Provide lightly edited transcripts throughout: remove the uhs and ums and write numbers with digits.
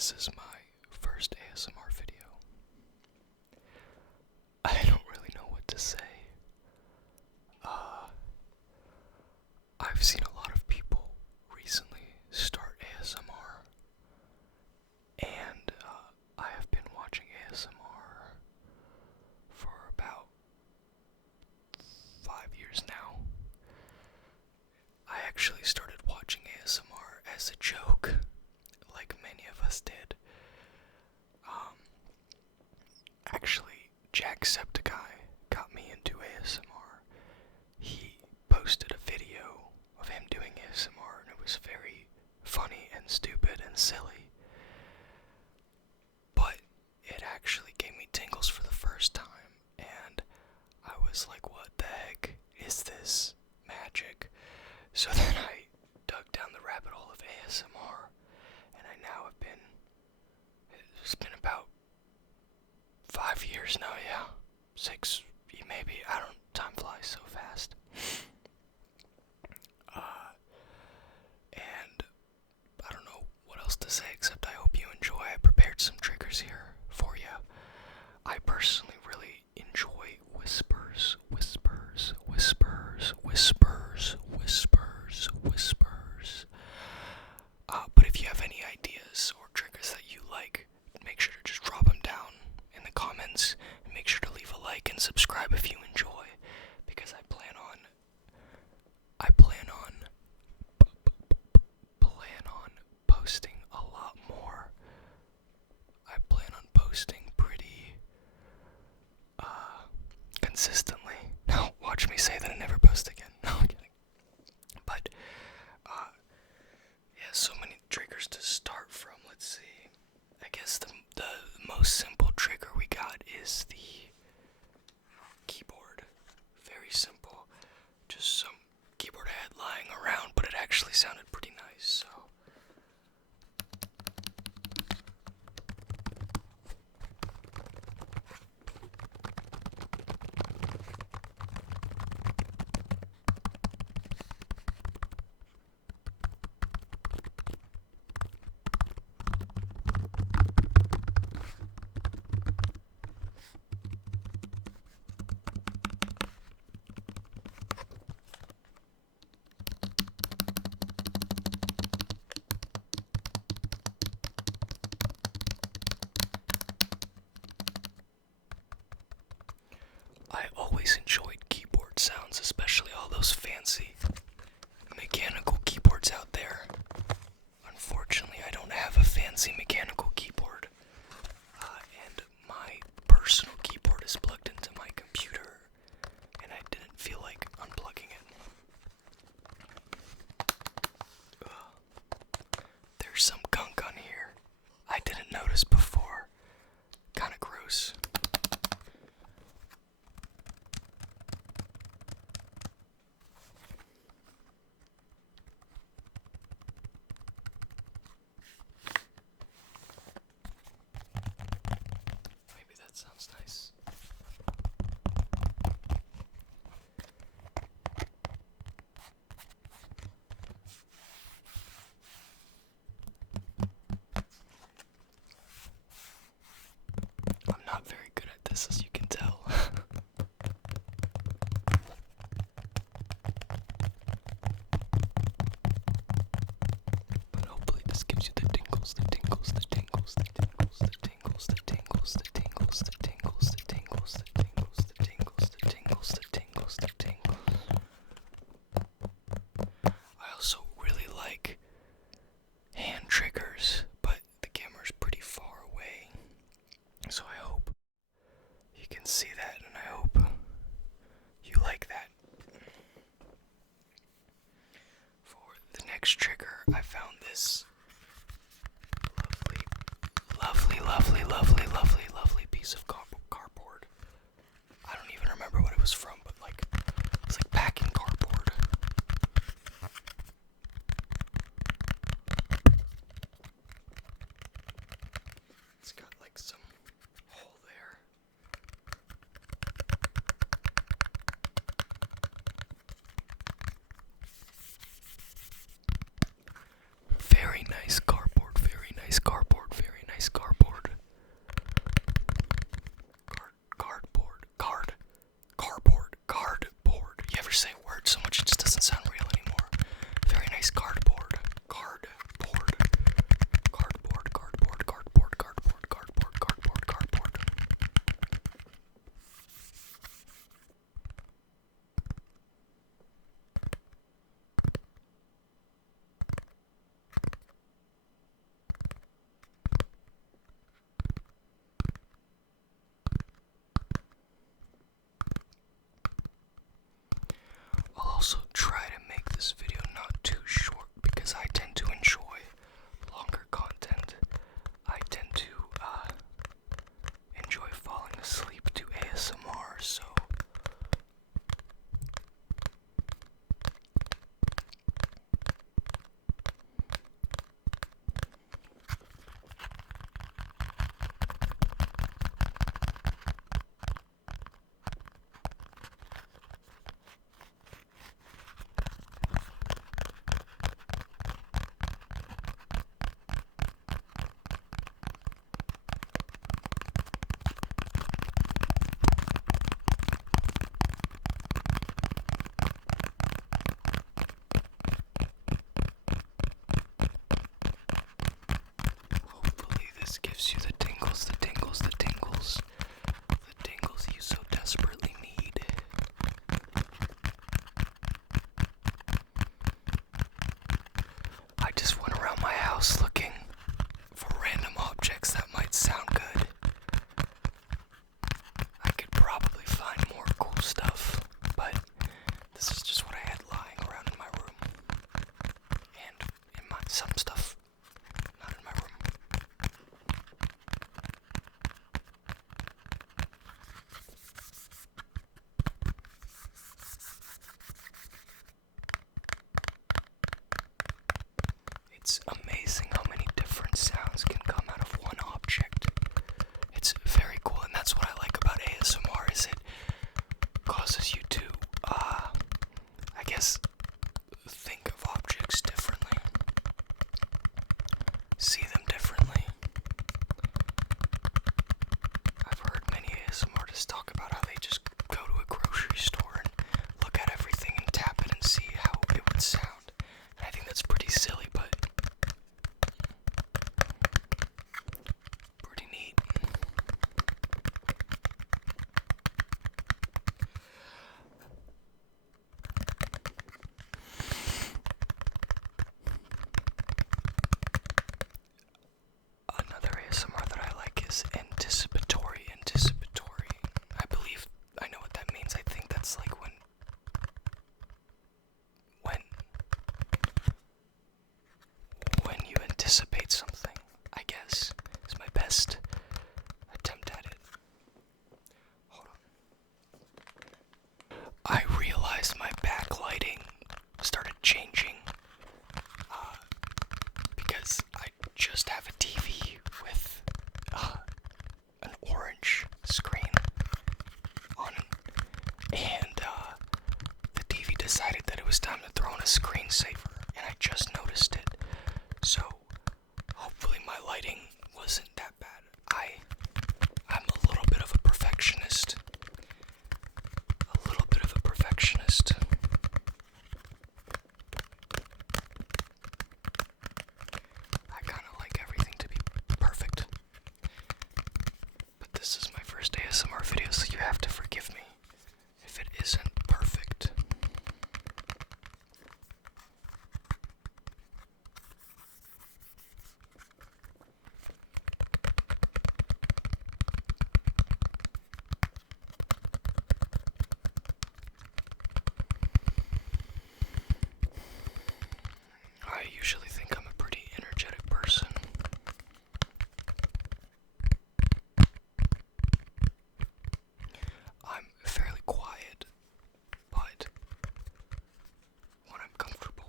This is my first ASMR video. I don't really know what to say. I've seen a lot of people recently start ASMR, and I have been watching ASMR for about 5 years now. I actually started watching ASMR as a joke, like many of us did. Actually, Jacksepticeye got me into ASMR. He posted a video of him doing ASMR, and it was very funny and stupid and silly. But it actually gave me tingles for the first time, and I was like, what the heck is this magic? So then I dug down the rabbit hole of ASMR, and I now have been, it's been about 5 years now, yeah. 6, maybe, time flies so fast. And I don't know what else to say except I hope you enjoy. I prepared some triggers here for you. I personally really enjoy whispers, whispers, whispers, whispers, whispers, whispers. But if you have any ideas or triggers that you like, make sure to just drop them down in the comments, and make sure to leave a like and subscribe if you enjoy, because I plan on posting a lot more. I plan on posting pretty consistently. Now watch me say that I never post again. No, I'm kidding. But yeah, so many triggers to start from. Let's see. I guess the most simple trigger we got is the keyboard. Very simple. Just some keyboard I had lying around, but it actually sounded pretty nice, so. I always enjoyed keyboard sounds, especially all those fancy mechanical keyboards out there. Unfortunately, I don't have a fancy mechanical keyboard, and my personal keyboard is plugged into my computer, and I didn't feel like unplugging it. There's some gunk on here I didn't notice before. Kinda gross. Maybe that sounds nice. I'm not very good at this, as you can tell. But hopefully this gives you the tingles, the tingles, the tingles, the tingles, the tingles, the tingles, the tingles, the tingles, the tingles, the tingles, the tingles, the tingles, the tingles, the tingles. I also really like hand triggers, but the camera's pretty far away, so I hope you can see that, and I hope you like that. For the next trigger, I found this lovely piece of cardboard. I don't even remember what it was from, but it's like packing cardboard. It's got like some hole there. Very nice cardboard, very nice cardboard, very doesn't sound real anymore. Very nice cardboard. Cardboard. Cardboard, cardboard, cardboard, cardboard, cardboard, cardboard, cardboard. I'll also try to make this video not too short because I tend to enjoy longer content. I tend to enjoy falling asleep to ASMR, so hopefully this gives you the tingles, the tingles, the tingles, the tingles you so desperately need. I just went around my house looking for random objects that might sound good. I could probably find more cool stuff, but this is just what I had lying around in my room. And in my some stuff not in my room. It's amazing how many different sounds can come out of one object. It's very cool, and that's what I like about ASMR, is it causes you to, I guess, think of objects differently, see them differently. I've heard many ASMR artists talk about how they just go to a grocery store and look at everything and tap it and see how it would sound. And I think that's pretty silly, but pretty neat. Another ASMR that I like is anticipatory. I believe I know what that means. I think that's like when you anticipate something, I guess, is my best attempt at it. Hold on. I realized my backlighting started changing because I just have a TV with an orange screen on it, and the TV decided that it was time to throw in a screensaver, and I just noticed it. So hopefully my lighting wasn't that bad. I'm a little bit of a perfectionist. I kind of like everything to be perfect. But this is my first ASMR video, so you have to forgive me if it isn't perfect. I usually think I'm a pretty energetic person. I'm fairly quiet, but when I'm comfortable,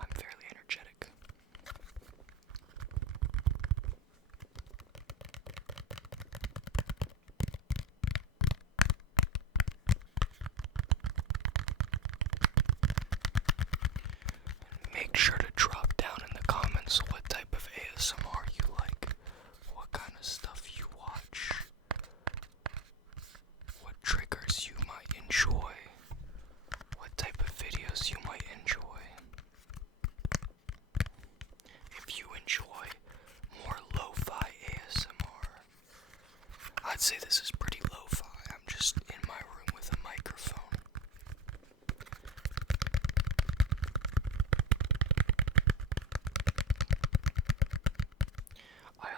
I'm fairly energetic. Make sure to drop down in the comments what type of ASMR you like, what kind of stuff you watch, what triggers you might enjoy, what type of video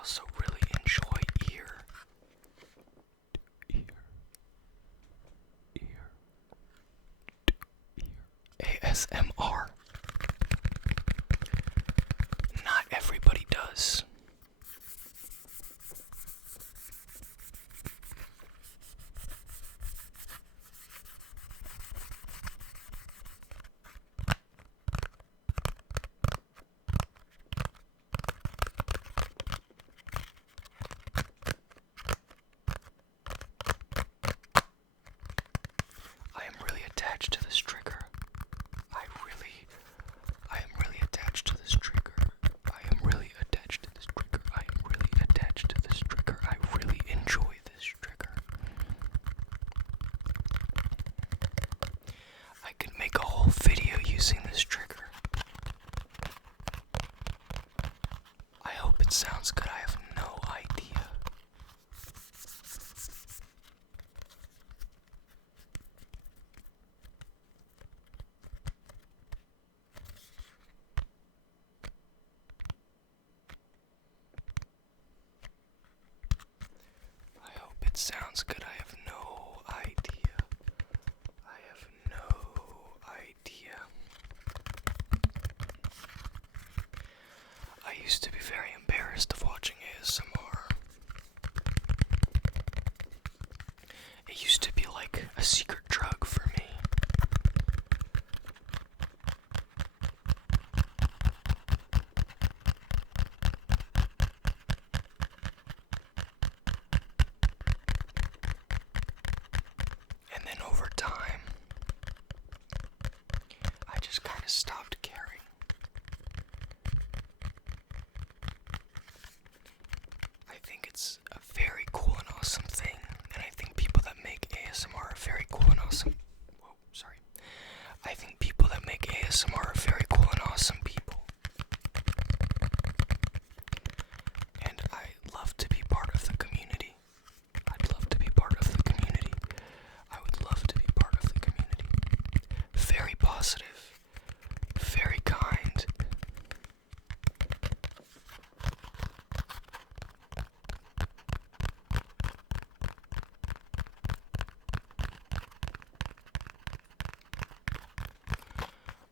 also really enjoy ear ASMR. Not everybody does. I am really attached to this trigger. I am really attached to this trigger. I am really attached to this trigger. I am really attached to this trigger. I really enjoy this trigger. I could make a whole video using this trigger. I hope it sounds good. I have no idea. I hope it sounds good. I have no idea. I have no idea. I used to be very embarrassed of watching ASMR. It used to be like a secret drug for me. And then over time, I just kind of stopped caring. I think it's a very cool and awesome thing, and I think people that make ASMR are very cool and awesome. Whoa, sorry. I think people that make ASMR are very cool and awesome people. And I love to be part of the community. I'd love to be part of the community. I would love to be part of the community. Very positive. Very kind.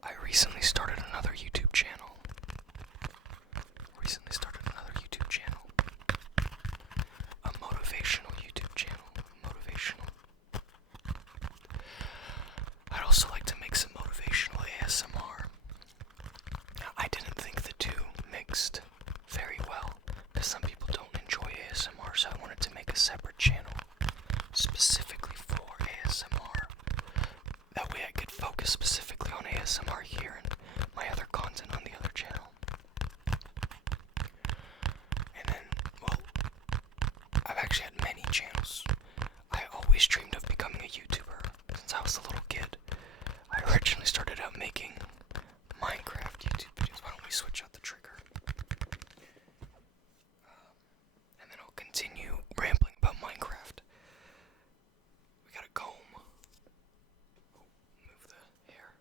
I recently started another YouTube channel. A motivational YouTube channel. I'd also like to make some motivational ASMR. Now, I didn't think the two mixed very well, because some people don't enjoy ASMR, so I wanted to make a separate channel specifically for ASMR. That way I could focus specifically on ASMR here and my other content on the other channel. And then, well, I've actually had many channels. I always dreamed of becoming a YouTuber since I was a little kid. I originally started out making Minecraft YouTube videos. Why don't we switch out the trigger? And then I'll continue rambling about Minecraft. We got a comb. Oh, move the hair.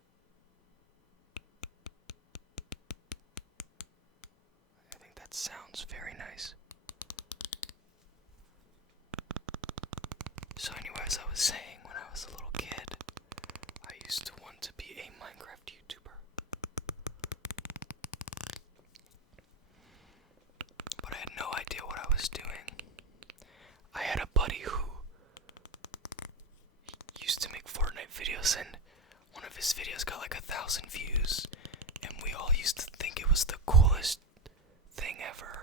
I think that sounds very nice. So anyway, as I was saying, when I was a little kid, I used to want to be a Minecraft YouTuber. But I had no idea what I was doing. I had a buddy who used to make Fortnite videos, and one of his videos got like 1,000 views, and we all used to think it was the coolest thing ever.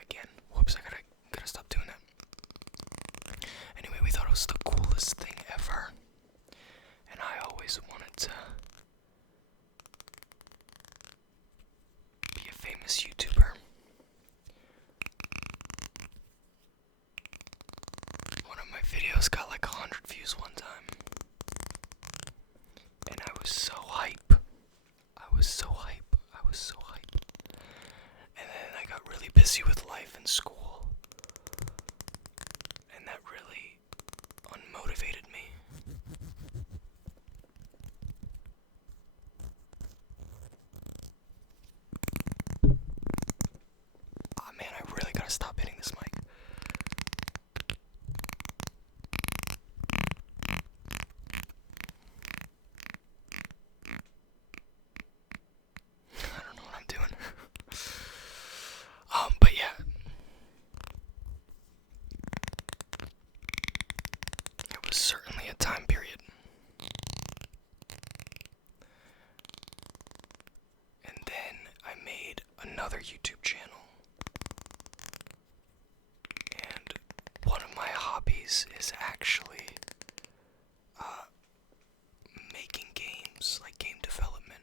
Again, whoops, I gotta stop doing that. Anyway, we thought it was the coolest thing ever, and I always wanted to be a famous YouTuber. One of my videos got like 100 time period. And then I made another YouTube channel. And one of my hobbies is actually making games, like game development.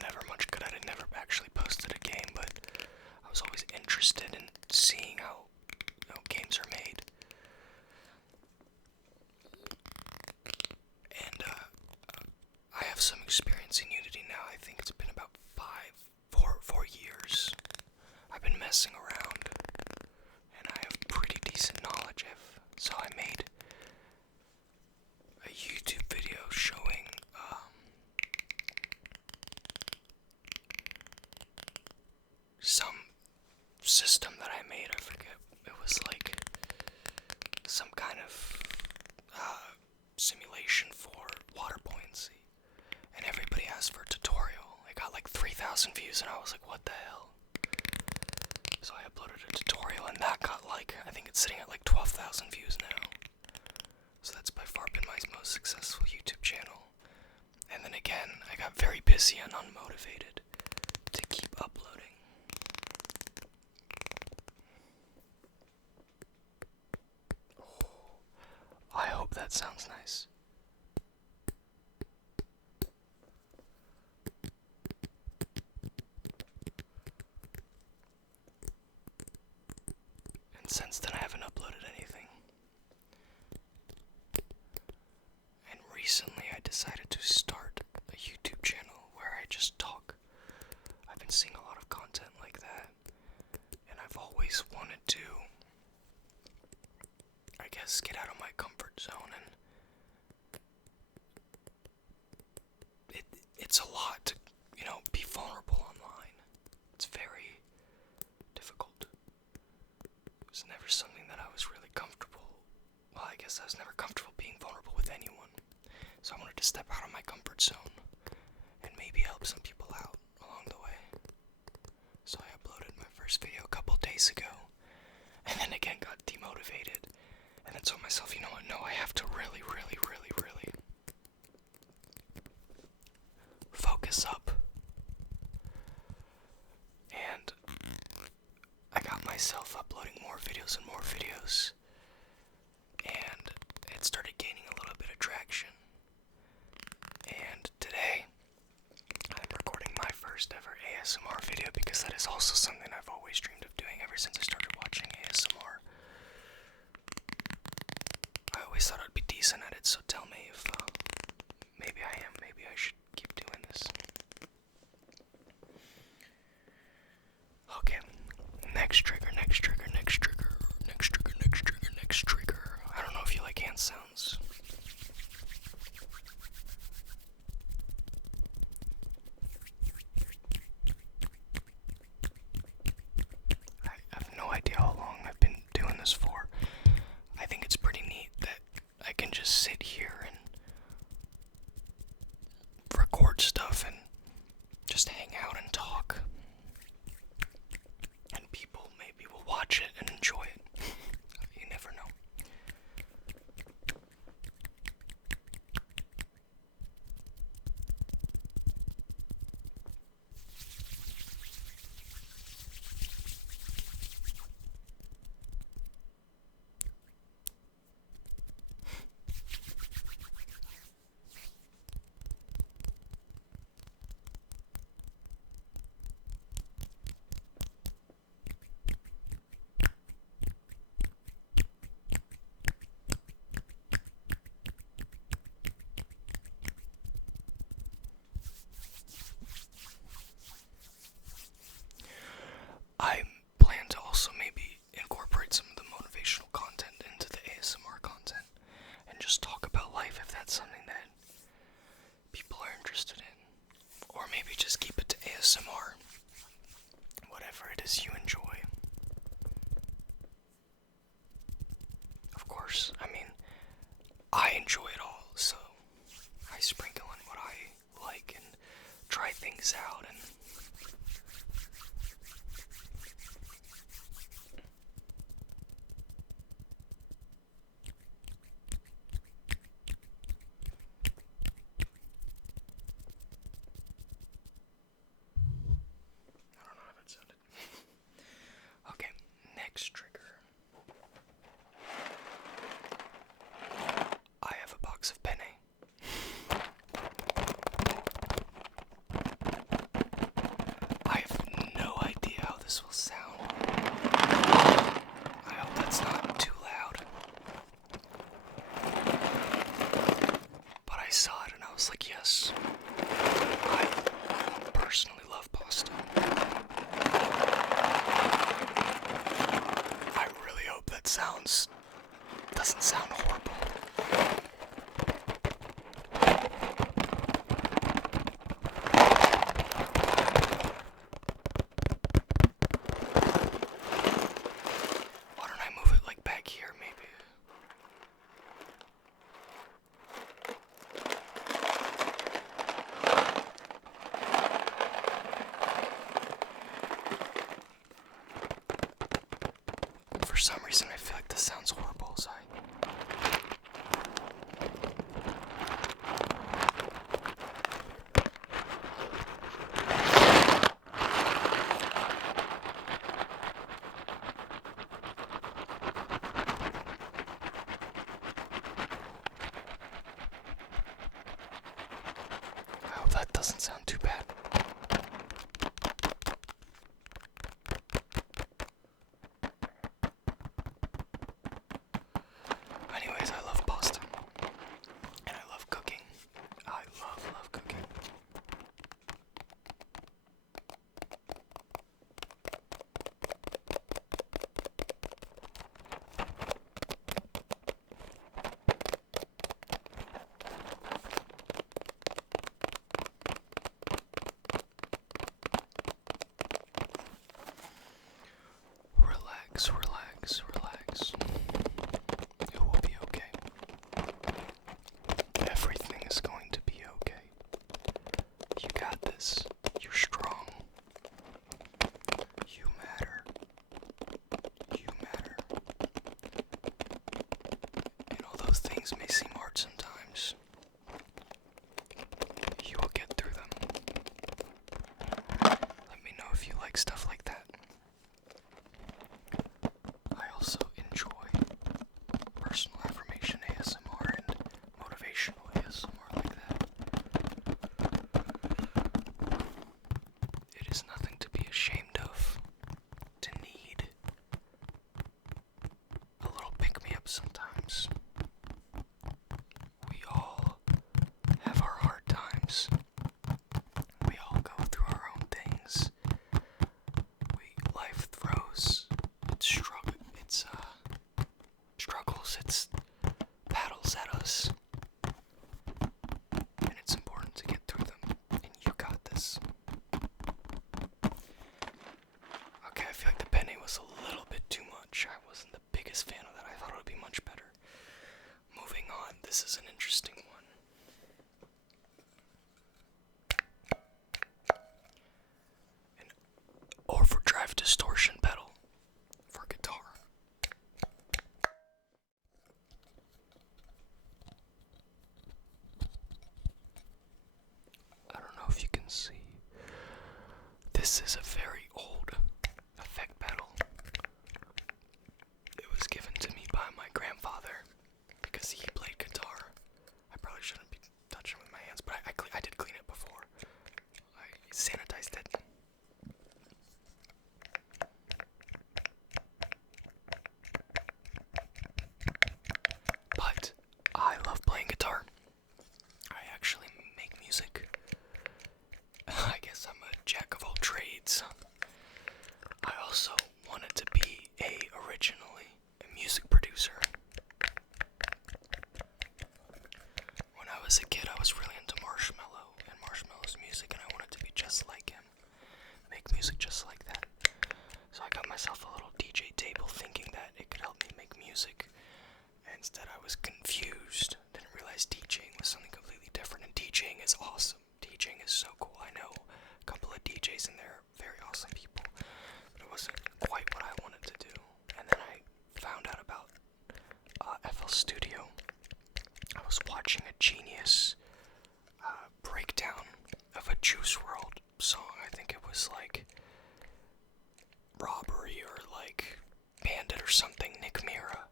Never much good at it, never actually posted a game, but I was always interested in seeing how games are made. And I have some experience in Unity now. I think it's been about 4 years. I've been messing around, and I have pretty decent knowledge of. So I made a YouTube video showing some system that I made. I forget. It was like some kind of simulation for water buoyancy, and everybody asked for a tutorial. It got like 3,000 views, and I was like, what the hell? So I uploaded a tutorial, and that got like, I think it's sitting at like 12,000 views now. So that's by far been my most successful YouTube channel. And then again, I got very busy and unmotivated to keep uploading. I hope that sounds nice. And since then I haven't uploaded anything. And recently I decided to start a YouTube channel where I just talk. I've been seeing a lot of content like that, and I've always wanted to, I guess, get out of my comfort zone, and it's a lot to, be vulnerable online. It's very difficult. It was never something that I was really comfortable. Well, I guess I was never comfortable being vulnerable with anyone. So I wanted to step out of my comfort zone and maybe help some people out along the way. So I uploaded my first video a couple days ago, and then again got demotivated, and then told myself, you know what, no, I have to really focus up. And I got myself uploading more videos and more videos, and it started gaining a little bit of traction. And today, I'm recording my first ever ASMR video, because that is also something I've always dreamed of doing ever since I started watching ASMR. I always thought I'd be decent at it, so tell me if maybe I am, maybe I should keep doing this. Okay, next trigger. I don't know if you like hand sounds. I have no idea how long I've been doing this for. I think it's pretty neat that I can just sit here and record stuff and just hang out and talk. And people maybe will watch it and enjoy it. You never know. I plan to also maybe incorporate some of the motivational content into the ASMR content and just talk about life if that's something that people are interested in. Or maybe just keep it to ASMR. Whatever it is you enjoy. Of course, I mean, I enjoy it all, so I sprinkle in what I like and try things out, and doesn't sound horrible. Why don't I move it like back here, maybe? For some reason, I feel like this sounds horrible, so I hope that doesn't sound too bad. Anyways, I love pasta. And I love cooking. I love cooking. Relax, relax, relax. It will be okay. Everything is going to be okay. You got this. You're strong. You matter. You matter. And although things may seem hard sometimes, you will get through them. Let me know if you like stuff like that. I also enjoy personal affirmation ASMR and motivational ASMR like that. It is nothing to be ashamed of, to need a little pick-me-up sometimes. We all have our hard times. We all go through our own things. Life throws its struggles, its battles at us. And it's important to get through them. And you got this. Okay, I feel like the penny was a little bit too much. I wasn't the biggest fan of that. I thought it would be much better. Moving on, this is an interesting one. An overdrive distortion pedal for guitar. I don't know if you can see. This is a very old effect pedal. It was given to me by my grandfather because he played guitar. I probably shouldn't be touching it with my hands, but I did clean it before. I sanitized it. But I love playing guitar. I actually make music. I guess I'm a jack of all trades. I also wanted to be originally a music producer. When I was a kid, I was really into Marshmello and Marshmello's music, and I wanted to be just like him. Make music just like that. So I got myself a little DJ table thinking that it could help me make music. Instead, I was confused. Didn't realize DJing was something completely different, and DJing is awesome. DJing is so cool. I know a couple of DJs in there, very awesome people, but it wasn't quite what I wanted to do. And then I found out about FL Studio. I was watching a Genius breakdown of a Juice WRLD song. I think it was like Robbery or like Bandit or something. Nick Mira,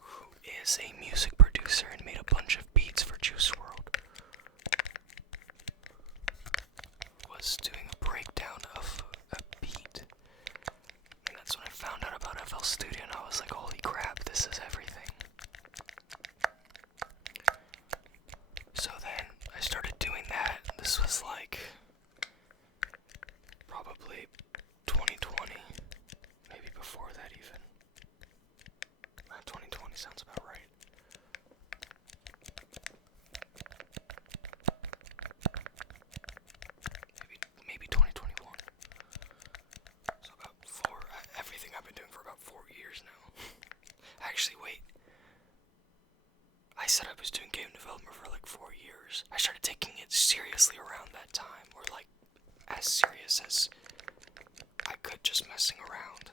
who is a music producer and made a bunch of beats for Juice WRLD, was doing a breakdown of a beat. And that's when I found out about FL Studio, and I was like, holy crap, this is everything. So then I started doing that. This was like probably 2020, maybe before that even. 2020 sounds about right. Maybe 2021. So about everything I've been doing for about 4 years now. Actually, wait. I said I was doing game development for like 4 years. I started taking it seriously around that time, or like as serious as I could, just messing around.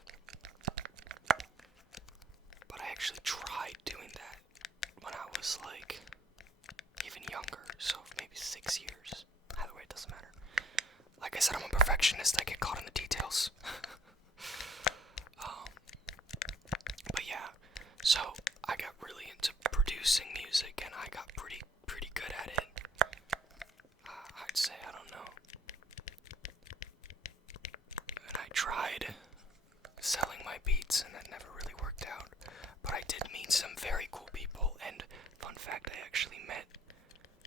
But I actually tried doing that when I was like even younger, so maybe 6 years. Either way, it doesn't matter. Like I said, I'm a perfectionist. I get caught in the details. But yeah, so I got really into producing music, and I got pretty good at it. I'd say, I don't know. And I tried selling my beats, and that never really worked out. But I did meet some very cool people, and fun fact, I actually met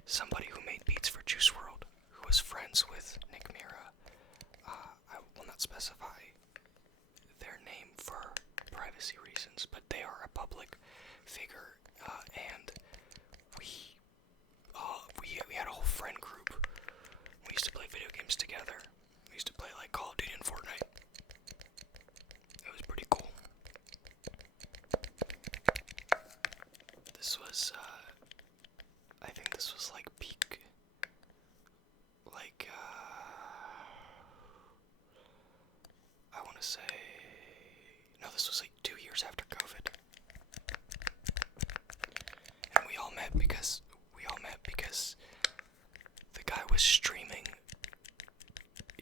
somebody who made beats for Juice WRLD, who was friends with Nick Mira. I will not specify their name for privacy reasons, but they are a public figure, and we had a whole friend group. We used to play video games together. We used to play like Call of Duty and Fortnite. It was pretty cool. This was, I think this was like peak, like, I want to say, no, this was like 2 years after COVID. And we all met because the guy was streaming.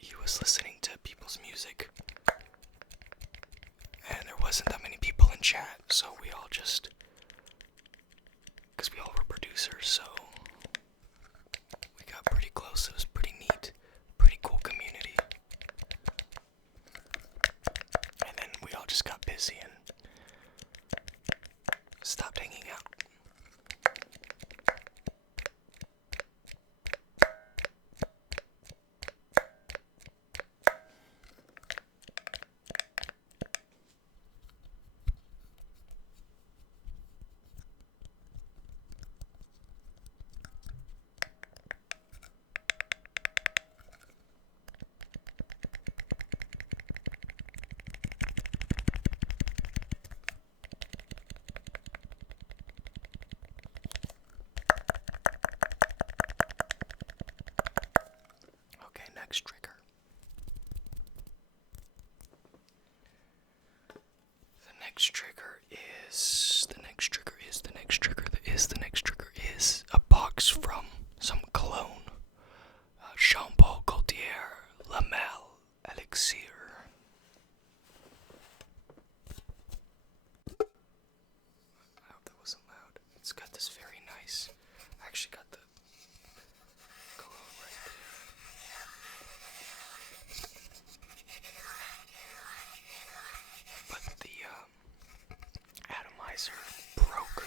He was listening to people's music, and there wasn't that many people in chat, so we all just, because we all were producers, so we got pretty close. It was pretty neat, pretty cool community. And then we all just got busy and stopped hanging out. Okay, next trigger. The next trigger is a box from some cologne. Jean Paul Gaultier La Mel Elixir. I hope that wasn't loud. It's got this very nice, I actually got the cologne right there. But the atomizer broke.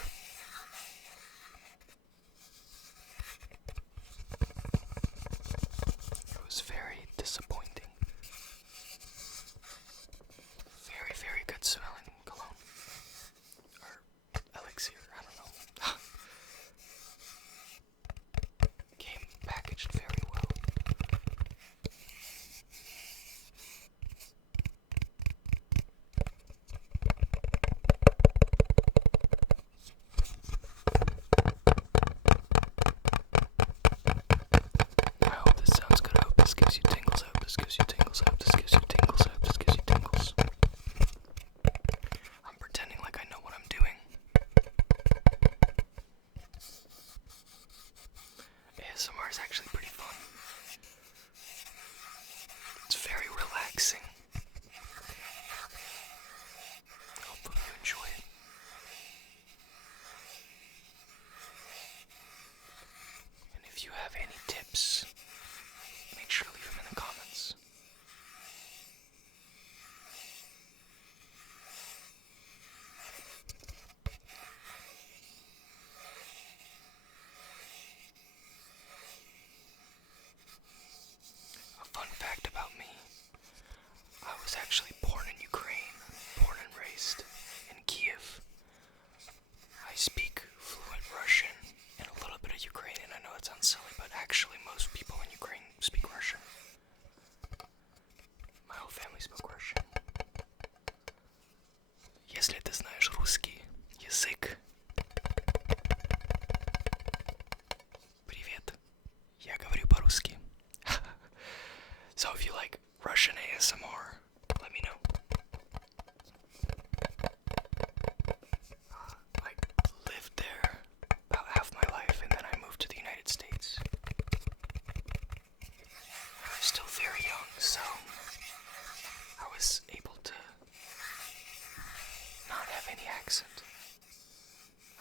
accent.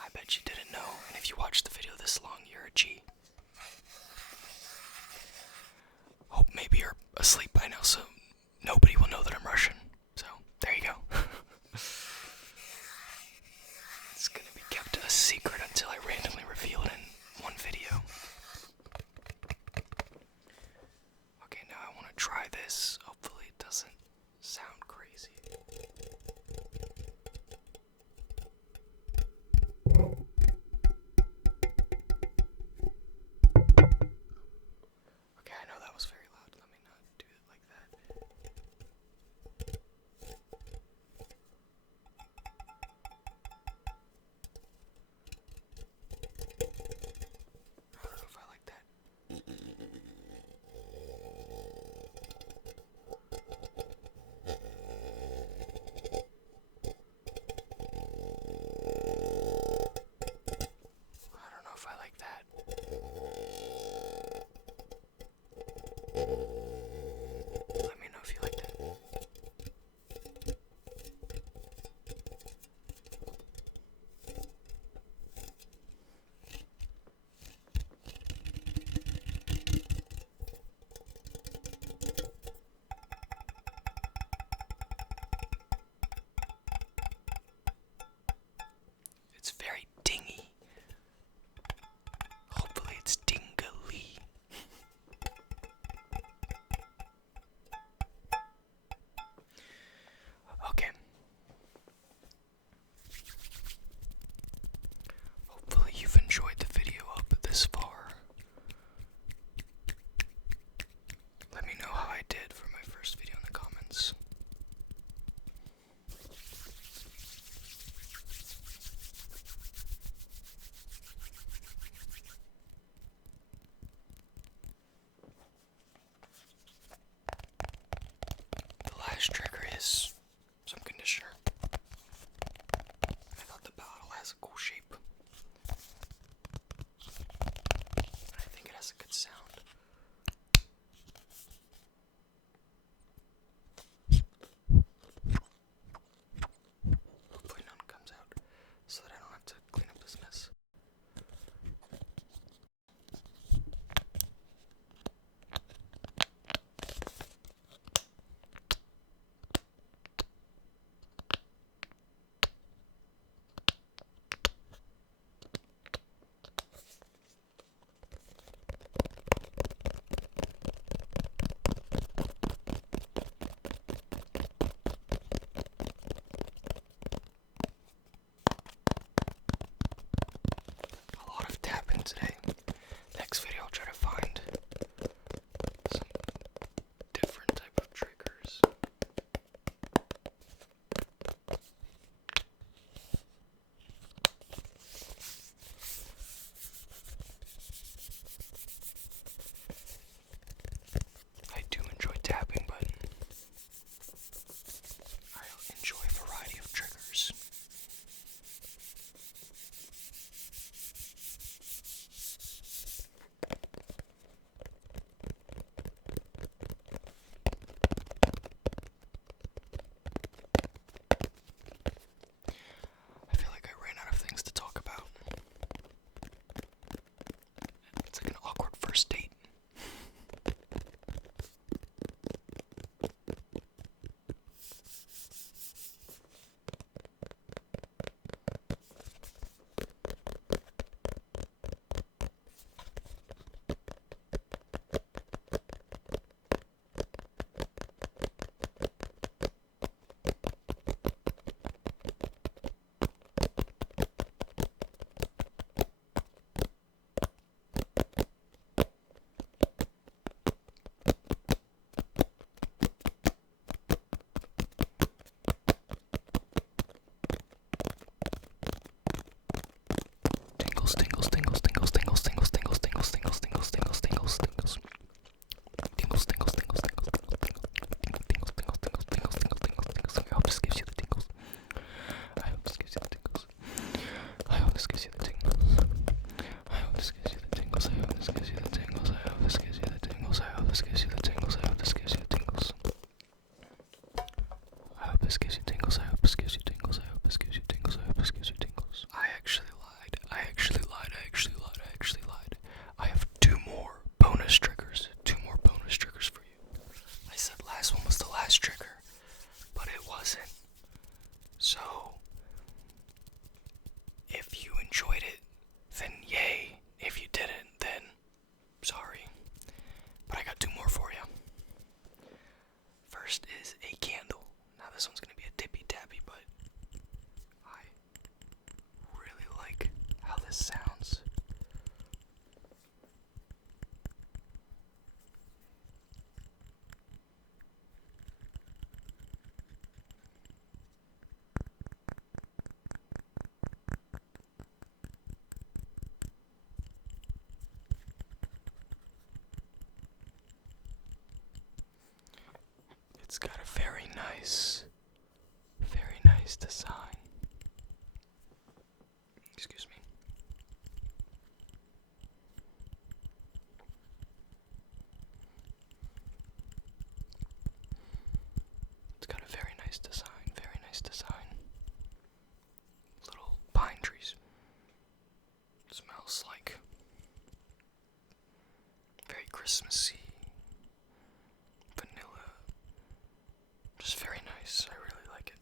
I bet you didn't know, and if you watched the video this long, you're a G. Hope maybe you're asleep by now, so nobody will know that I'm Russian. So, there you go. It's gonna be kept a secret until I randomly reveal it in one video. Okay, now I want to try this. Hopefully it doesn't sound crazy. Okay, I know that was very loud. Let me not do it like that. I don't know if I like that. I don't know if I like that. Let me know if you like that. It's very dingy. Hopefully it's dingly. Okay. Hopefully you've enjoyed the video up this far. Let me know how I did for my first video in the comments. The last trigger is some conditioner. I thought the bottle has a cool shape. And I think it has a good sound. Hopefully none comes out so that I don't have to clean up this mess. A lot of tapping today. Next video I'll try to find some different type of triggers. I do enjoy tapping, but I enjoy a variety of triggers. I feel like I ran out of things to talk about. It's like an awkward first date. Tingles, tingles, tingles, tingles, tingles, tingles, tingles, tingles, tingles, tingles, tingles, tingles, tingles. Tingles, tingles, tingles, tingles, tingles, tingles, tingles, tingles, tingles, tingles, tingles, tingles. I hope this gives you the tingles. I hope this gives you the tingles. I hope this gives you the tingles. I hope this gives you the tingles. I hope this gives you the tingles. I hope this gives you the tingles. I hope this gives you the tingles. I hope this gives you the tingles. I hope this gives you tingles. I hope this gives you tingles. I hope this gives you tingles. I hope this wasn't. So, if you enjoyed it, then yay. If you didn't, then sorry. But I got two more for you. First is a candle. Now this one's gonna be a tippy tappy, but I really like how this sounds. It's got a very nice design. Excuse me. It's got a very nice design, Little pine trees. Smells like very Christmassy, vanilla. Just very nice. I really like it.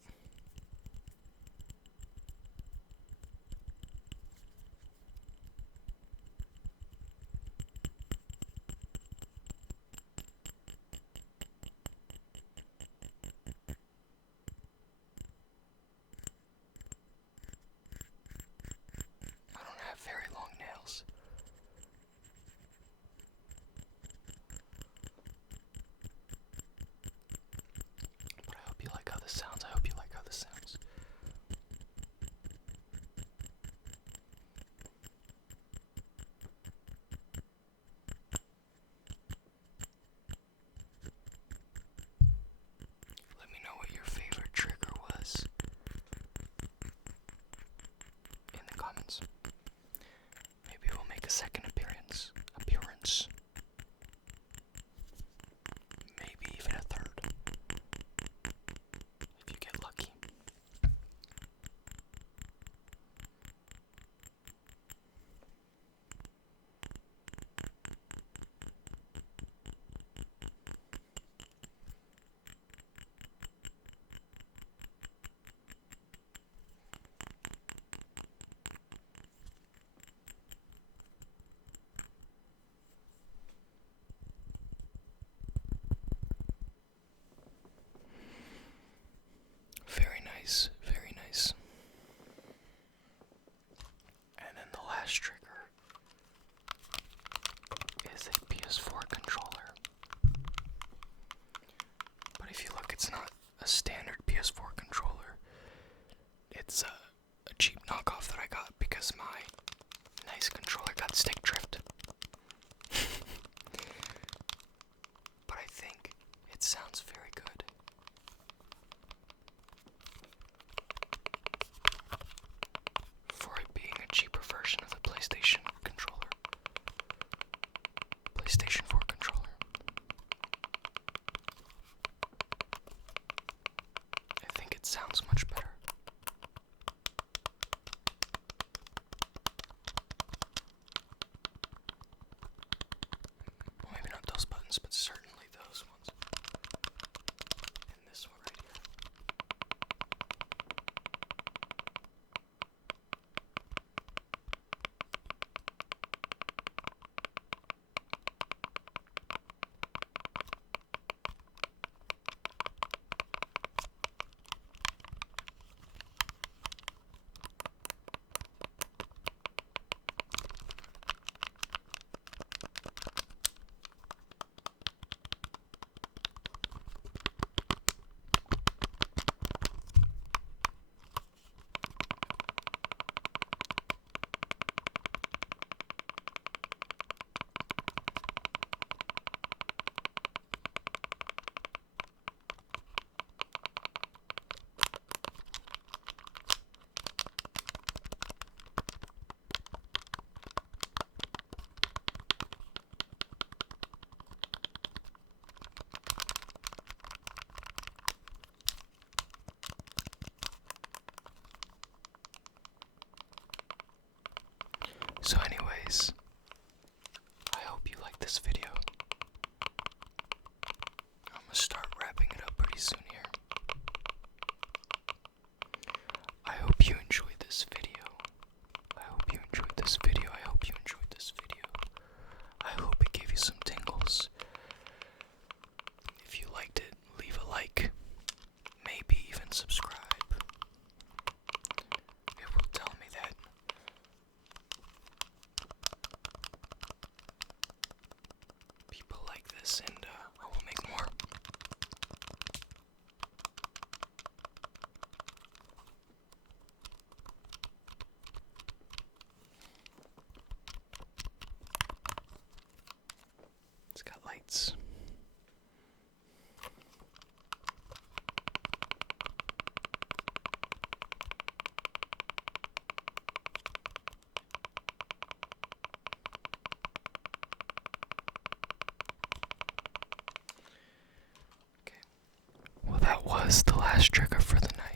I don't have very long nails. But I hope you like how this sounds. Let me know what your favorite trigger was in the comments. Maybe we'll make a second appearance. Maybe even a third. If you get lucky. Very nice. And then the last trigger is a PS4 controller. But if you look, it's not a standard PS4 controller. It's a cheap knockoff that I got because my nice controller got stick drift. But I think it sounds very good. For it being a cheaper version of the PlayStation controller. PlayStation 4 controller. I think it sounds much better. Well, maybe not those buttons, but certainly those ones. And this one right here. hope you enjoyed this video. I hope you enjoyed this video. I hope you enjoyed this video. I hope it gave you some tingles. If you liked it, leave a like. Maybe even subscribe. It will tell me that people like this, and I will make more. It's got lights. Okay. Well, that was the last trigger for the night.